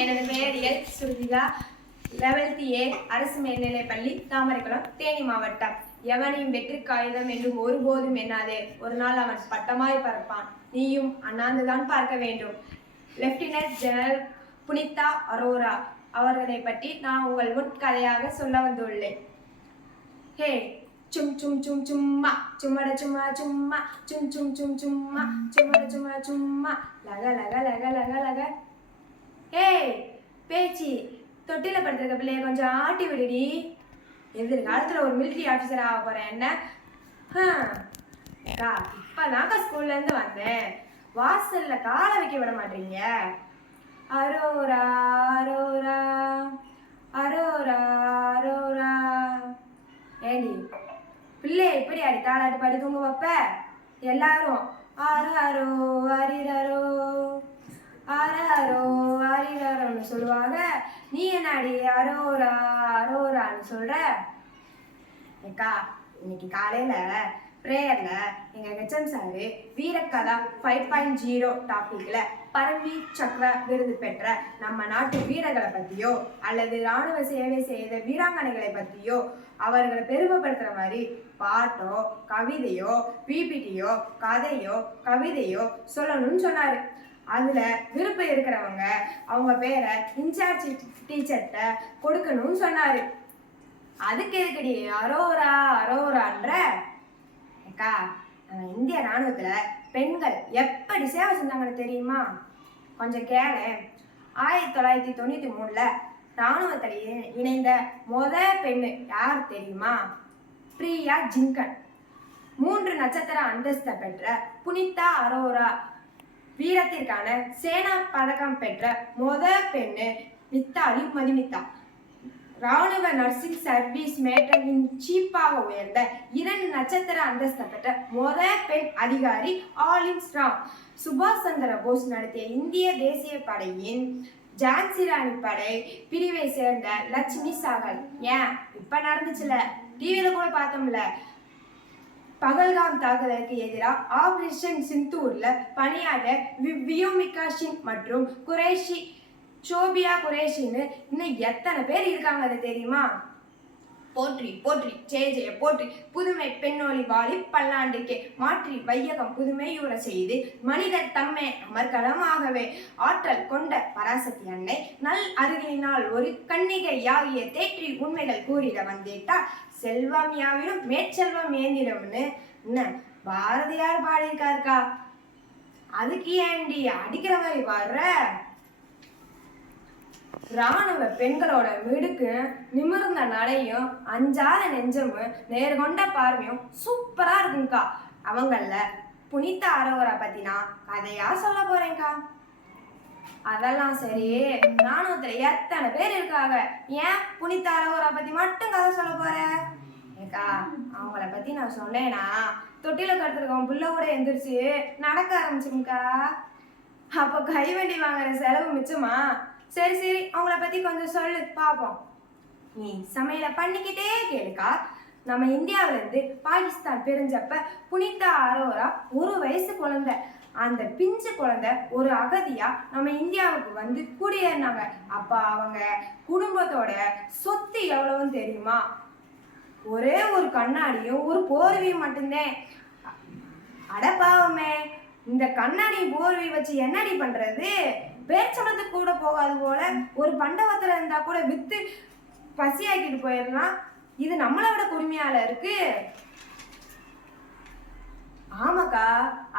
எனது பெயர் Shrutika. 11th A அரசு மேல்நிலைப்பள்ளி, தாமரைக்குளம், தேனி மாவட்டம். எவனையும் வெற்றி காகிதம் என்றும் ஒருபோதும் எண்ணாதே, ஒரு நாள் அவன் பட்டமாய் பறப்பான், நீயும் அண்ணாந்துதான் பார்க்க வேண்டும். லெப்டினன்ட் ஜெனரல் புனிதா அரோரா அவர்களை பற்றி நான் உங்கள் முன் கதையாக சொல்ல வந்துள்ளேன். ஹே சும் சும் சும் சும்மா சும்மட சும்மா சும்மா சும் சும் சும் சும்மா சும்மட சும்மா சும்மா லக லக லக லக லக. ஏய் பேச்சி, தொட்டில படுத்திருக்க பிள்ளைய கொஞ்சம் ஆட்டி விடுடி. எதிர்காலத்தில் ஒரு மிலிட்ரி ஆஃபீஸர் ஆக போகிறேன். என்ன இப்போதான்க்கா ஸ்கூல்லேருந்து வந்தேன். வாசலில் காலை வைக்க விட மாட்டீங்க. அரோரா அரோரா அரோரா அரோரா. ஏண்டி பிள்ளைய இப்படி அடி தாளாட்டு பாடி தூங்க வைப்ப? எல்லாரும் ஆரோ அரோ அரிரோ ஆரோ அரிரோன்னு சொல்லுவாங்க. நீ என்னடி அரோரா அரோரான்னு சொல்ற? ஏக்கா, இன்னைக்கு காலையில ப்ரேயர்ல எங்க ஹெச்எம் சாரு வீரக்கதா 5.0 டாபிக்ல பரம்வீர் சக்ர விருது பெற்ற நம்ம நாட்டு வீரர்களை பத்தியோ அல்லது இராணுவ சேவை செய்த வீராங்கனைகளை பத்தியோ அவர்களை பெருமைப்படுத்துற மாதிரி பாட்டோ கவிதையோ பிபிடியோ கதையோ கவிதையோ சொல்லணும்னு சொன்னாரு. அதுல விருப்பம் இருக்கிறவங்க அவங்க பேரை இன்சார்ஜ் டீச்சர்கிட்ட கொடுக்கணும்னு சொன்னாரு. அதுக்கு எதுக்கடி அரோரா அரோரான்ற? அக்கா, இந்திய ராணுவத்துல பெண்கள் எப்படி சேவை செஞ்சாங்கன்னு தெரியுமா? கொஞ்சம் கேளு. 1993 ராணுவத்தில் இணைந்த பெண்ணு யார் தெரியுமா? பிரியா ஜிங்கன். 3 நட்சத்திர அந்தஸ்தை பெற்ற புனிதா அரோரா. வீரத்திற்கான சேனா பதக்கம் பெற்ற பெண்ணு மித்தாலி மதுமிதா. ராணுவ நர்சிங் சர்வீஸ் மேட்டர் இன் சீப்பாக உயர்ந்த 2 நட்சத்திர அந்தஸ்தை பெற்ற பெண் அதிகாரி ஆலிம்ஸ்ட்ராங். சுபாஷ் சந்திர போஸ் நடத்திய இந்திய தேசிய படையின் ஜான்சி ராணி படை பிரிவை சேர்ந்த லட்சுமி சாகல். ஏன் இப்ப நடந்துச்சுல, டிவியில கூட பார்த்தோம்ல, பகல்காம் தாக்குதலுக்கு எதிராக ஆபரேஷன் சிந்தூர்ல பணியாற்ற வியோமிகா சிங் மற்றும் சோபியா குரேஷின்னு இன்னும் எத்தனை பேர் இருக்காங்க, அது தெரியுமா? போற்றி போற்றி ஜெய ஜெய போற்றி புதுமை பெண்ணொலி வாலி பல்லாண்டுக்கே மாற்றி வையகம் புதுமையுற செய்து மனிதர் தம்மை அமர்கலமாகவே ஆற்றல் கொண்ட பராசக்தி அன்னை நல் அருகினால் ஒரு கன்னிகை யாகிய தேற்றி உண்மைகள் கூறிட வந்தேட்டால் செல்வம் யாவிலும் மேற்செல்வம் ஏந்திடும்னு என்ன பாரதியார் பாடியிருக்காருக்கா. அதுக்கு ஏண்டி அடிக்கிற மாதிரி வர்ற? ராணுவ பெண்களோட மிடுக்கு நிமிர்ந்த நடையும் அஞ்சாத நெஞ்சமும் நேர்கொண்ட பார்வையும் சூப்பரா இருக்குங்கக்கா. அவங்கள புனிதா அரோரா பத்தி நான் கதையா சொல்ல போறேன்க்கா. அதெல்லாம் சரி, ராணுவத்துல எத்தனை பேர் இருக்காங்க, ஏன் புனிதா அரோரா பத்தி மட்டும் கதை சொல்ல போற? ஏக்கா, அவங்கள பத்தி நான் சொன்னேன்னா தொட்டில கடுத்துருக்கோம் புள்ள கூட எந்திரிச்சு நடக்க ஆரம்பிச்சுங்கக்கா. அப்போ கைவண்டி வாங்குற செலவு மிச்சமா? சரி சரி, அவங்கள பத்தி கொஞ்சம் சொல்லு பாப்போம். நீ சமையல பண்ணிக்கிட்டே கேளுக்கா. நம்ம இந்தியாவில இருந்து பாகிஸ்தான் பிரிஞ்சப்ப புனிதா அரோரா 1 வயசு குழந்தை. அந்த பிஞ்சு குழந்தை ஒரு அகதியா நம்ம இந்தியாவுக்கு வந்து குடியேறினாங்க. அப்ப அவங்க குடும்பத்தோட சொத்து எவ்வளவுன்னு தெரியுமா? ஒரே ஒரு கண்ணாடியும் ஒரு போர்வையும் மட்டும்தான். அடப்பாவமே, இந்த கண்ணாடி போர்வை வச்சு என்னடி பண்றது? பேச்சனத்துக்கு கூட போகாது போல ஒரு பண்டவத்துல இருந்தா கூட வித்து பசியாக்கிட்டு போயிடலாம். இது நம்மளை விட கொடுமையால இருக்கு. ஆமாக்கா,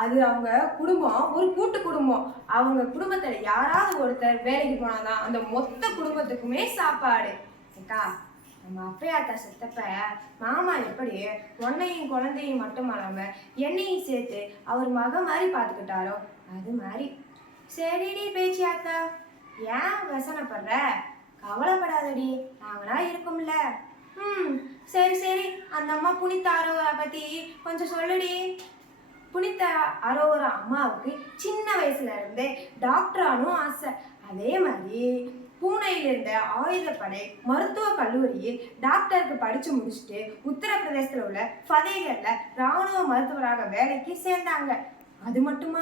அது அவங்க குடும்பம் ஒரு கூட்டு குடும்பம். அவங்க குடும்பத்துல யாராவது ஒருத்தர் வேலைக்கு போனாதான் அந்த மொத்த குடும்பத்துக்குமே சாப்பாடு. அக்கா, நம்ம அப்பையாத்தா செத்தப்ப மாமா எப்படி உன்னையும் குழந்தையும் மட்டும் அல்லாம என்னையும் சேர்த்து அவர் மக மாதிரி பார்த்துக்கிட்டாரோ அது மாதிரி. சரிடி பேச்சியாத்தா, ஏன் வசனப்படுற? கவலைப்படாதடி, நாங்களா இருக்கும்ல. சரி சரி, அந்த அம்மா புனிதா அரோரா பத்தி கொஞ்சம் சொல்லுடி. புனிதா அரோரா அம்மாவுக்கு சின்ன வயசுல இருந்தே டாக்டரானும் ஆசை. அதே மாதிரி பூனேயில் இருந்த ஆயுதப்படை மருத்துவ கல்லூரியில் டாக்டருக்கு படிச்சு முடிச்சுட்டு உத்தரப்பிரதேசத்துல உள்ள ஃபதேகர்ல ராணுவ மருத்துவராக வேலைக்கு சேர்ந்தாங்க. அது மட்டுமா,